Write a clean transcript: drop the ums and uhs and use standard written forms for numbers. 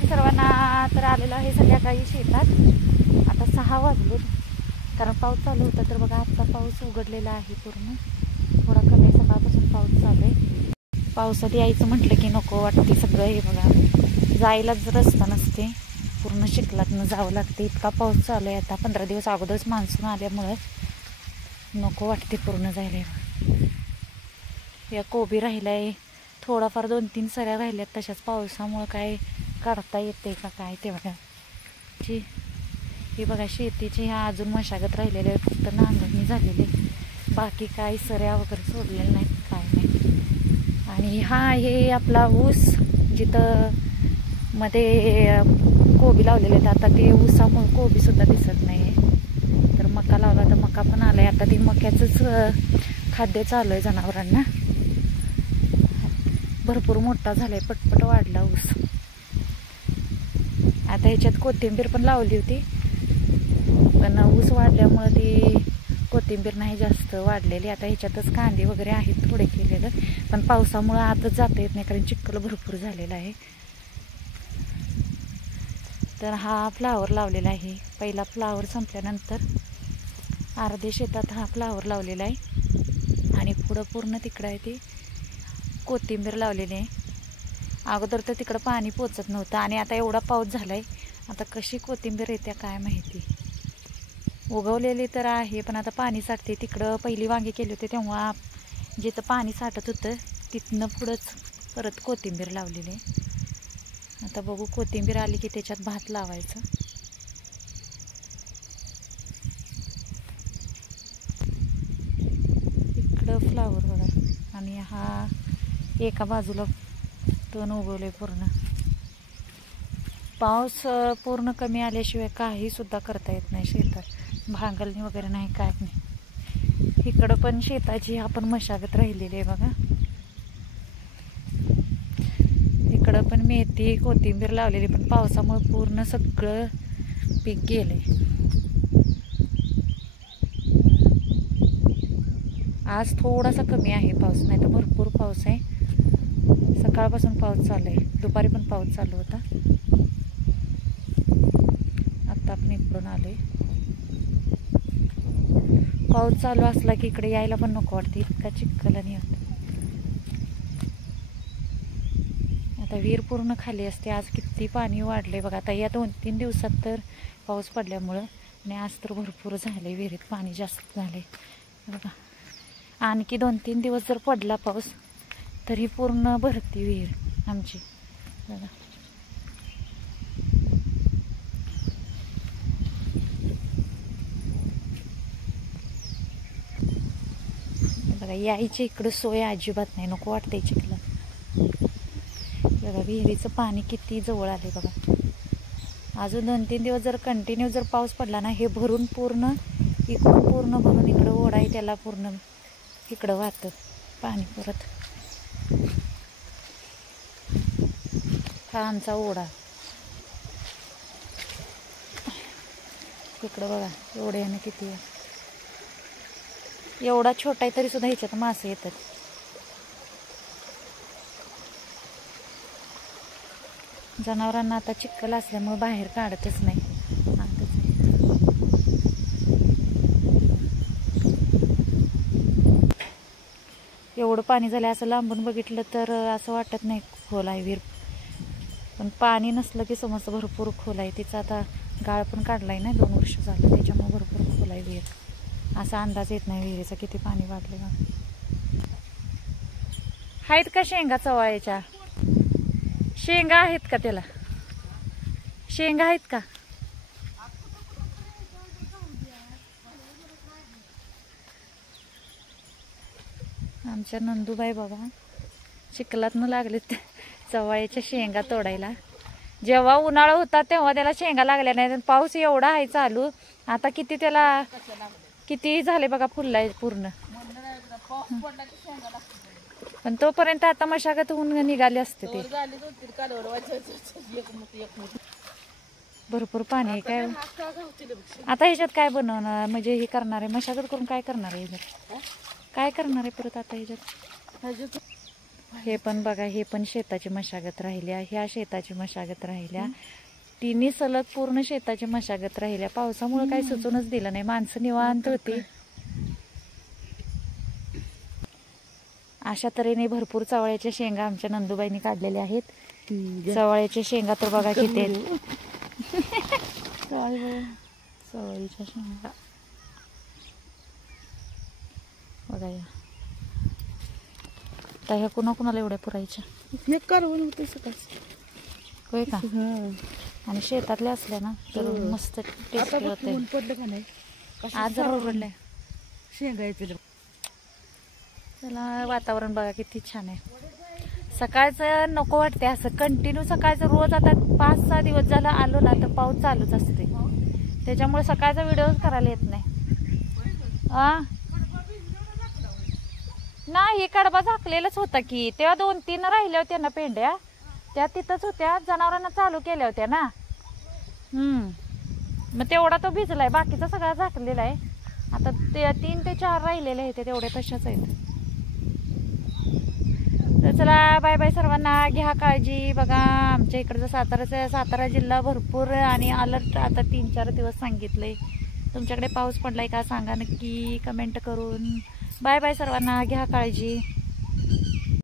नमस्कार सर्वांना. तर आलेलो आहे संध्याकाळी शेतात. आता 6 वाजले कारण पाऊस चालू होता. तर बघा आजचा पाऊस उघडलेला आहे, पूर्ण थोडा कमी. सकाळपासून पाऊस चालू आहे. पावसात यायचं म्हटलं की नको वाटते सगळं. हे बघा जायलाच रस्ता नसते, पूर्ण चिखलातनं जावं लागते. इतका पाऊस चालू आहे. आता 15 दिवस अगोदरच मान्सून आल्यामुळं नको वाटते पूर्ण जायला. या कोबी राहिला आहे थोडाफार, 2-3 सऱ्या राहिल्यात तशाच. पावसामुळं काय काढता येते का काय ते बघा. ही बघा शेतीची ह्या अजून मशागत राहिलेल्या आहेत, फक्त नांगरणी झालेली. बाकी काय सऱ्या वगैरे सोडलेल्या नाहीत, काय नाही. आणि हा आहे आपला ऊस, जिथं मध्ये कोबी लावलेले आहेत. आता ते ऊसामुळे कोबीसुद्धा दिसत नाही आहे. तर मका लावला तर मका पण आला आहे. आता ते मक्याचंच खाद्य चालू आहे जनावरांना. भरपूर मोठा झाला आहे, पटपट वाढला ऊस. आता ह्याच्यात कोथिंबीर पण लावली होती, पण ऊस वाढल्यामुळे ती कोथिंबीर नाही जास्त वाढलेली. आता ह्याच्यातच कांदे वगैरे आहेत थोडे केलेलं, पण पावसामुळं आतच जाता येत नाही कारण चिखल भरपूर झालेला आहे. तर हा फ्लावर लावलेला आहे. पहिला फ्लावर संपल्यानंतर अर्धे शेतात हा फ्लावर लावलेला आहे आणि पुढं पूर्ण तिकडं आहे ती कोथिंबीर लावलेली आहे. अगोदर तर तिकडं पाणी पोचत नव्हतं आणि आता एवढा पाऊस झाला आहे. आता कशी कोथिंबीर येत्या काय माहिती. उगवलेली तर आहे पण आता पाणी साठते. तिकडं पहिली वांगी केली होती तेव्हा जिथं पाणी साठत होतं तिथनं पुढंच परत कोथिंबीर लावलेली आहे. आता बघू कोथिंबीर आली की त्याच्यात भात लावायचं. इकडं फ्लावर बघा आणि हा एका बाजूला तण उगवले पूर्ण. पाऊस पूर्ण कमी आल्याशिवाय काही सुद्धा करता येत नाही शेतात. भांगलणी वगैरे नाही, काय नाही. इकडं पण शेताची आपण मशागत राहिलेली आहे बघा. इकडं पण मेथी कोथिंबीर लावलेली, पण पावसामुळे पूर्ण सगळं पीक गेले. आज थोडासा कमी आहे पाऊस, नाही तर भरपूर पाऊस आहे. सकाळपासून पाऊस चालू आहे, दुपारी पण पाऊस चालू होता. आता आपण इकडून आलोय. पाऊस चालू असला की इकडे यायला पण नको वाटते, इतका चिखल आणि होता. आता विहीर पूर्ण खाली असते. आज किती पाणी वाढले बघा. आता या 2-3 दिवसात तर पाऊस पडल्यामुळं, आणि आज तर भरपूर झाले, विहिरीत पाणी जास्त झाले बघा. आणखी 2-3 दिवस जर पडला पाऊस तरी पूर्ण भरती विहीर आमची बघा. बघा यायची इकडं सोय अजिबात नाही, नको वाटते चिखला. बघा विहिरीचं पाणी किती जवळ आले बघा. अजून 2-3 दिवस जर कंटिन्यू जर पाऊस पडला ना, हे भरून पूर्ण इकडून पूर्ण भरून इकडं ओढा आहे त्याला पूर्ण इकडं वाहतं पाणी परत. हा आमचा ओढा इकडं बघा. ओढ्याने किती आहे, एवढा छोटा आहे तरी सुद्धा ह्याच्यात मासे येतात. जनावरांना आता चिखल असल्यामुळे बाहेर काढतच नाही. एवढं पाणी झालं असं लांबून बघितलं तर असं वाटत नाही खोल आहे विहीर, पण पाणी नसलं की समजतं भरपूर खोल आहे. तिचा आता गाळ पण काढलाय ना, 2 वर्ष झालं, त्याच्यामुळे भरपूर खोल आहे विहीर. असा अंदाज येत नाही विहिरीचा किती पाणी वाढले. आहेत का शेंगा चवळ्याच्या? शेंगा आहेत का त्याला? शेंगा आहेत का? आमच्या नंदूबाई बाबा चिखलातनं लागलेत चवळ्याच्या शेंगा तोडायला. जेव्हा उन्हाळा होता तेव्हा त्याला शेंगा लागल्या नाही, पाऊस एवढा आहे चालू. आता किती त्याला किती झाले बघा, फुललाय पूर्ण. पण तोपर्यंत आता मशागत होऊन निघाले असते ते. भरपूर पाणी आहे काय. आता ह्याच्यात काय बनवणार, म्हणजे हे करणार आहे मशागत करून काय करणार आहे ह्याच्यात, काय करणार आहे परत आता ह्याच्यात? हे पण बघा, हे पण शेताची मशागत राहिल्या, ह्या शेताची मशागत राहिल्या, तिन्ही सलग पूर्ण शेताची मशागत राहिल्या. पावसामुळे काही सुचूनच दिलं नाही, माणसं निवांत होती. अशा तऱ्हेने भरपूर चवळ्याच्या शेंगा आमच्या नंदूबाईंनी काढलेल्या आहेत. चवळ्याच्या शेंगा तर बघा किती आहेत. चवळीच्या शेंगा बघा या. तर ह्या कुणाला एवढ्या पुरायच्या? हे कारवण होतं सकाळ. होय का? आणि शेतातल्या असल्या ना तर मस्त टेस्टी होते. पडलं का नाही? आज जर उघडलंय शेंगायचं. त्याला वातावरण बघा किती छान आहे. सकाळचं नको वाटते असं कंटिन्यू. सकाळचं रोज आता 5-6 दिवस झालं आलो ना तर पाऊस चालूच असते, त्याच्यामुळे सकाळचा व्हिडिओच करायला येत नाही. नाही, कडबा झाकलेलाच होता की. तेव्हा 2-3 राहिल्या होत्या ना पेंड्या, त्या तिथंच होत्या, जनावरांना चालू केल्या होत्या ना. मग तेवढा तो भिजलाय, बाकीचा सगळा झाकलेला आहे. आता ते 3 ते 4 राहिलेले आहेत, तेवढे तशाच आहेत. तर चला बाय बाय सर्वांना, घ्या काळजी. बघा आमच्या इकडचं सातारा जिल्हा भरपूर आणि अलर्ट आता 3-4 दिवस सांगितलंय. तुमच्याकडे पाऊस पडलाय का सांगा नक्की कमेंट करून. बाय बाय सर्वांना, घ्या काळजी.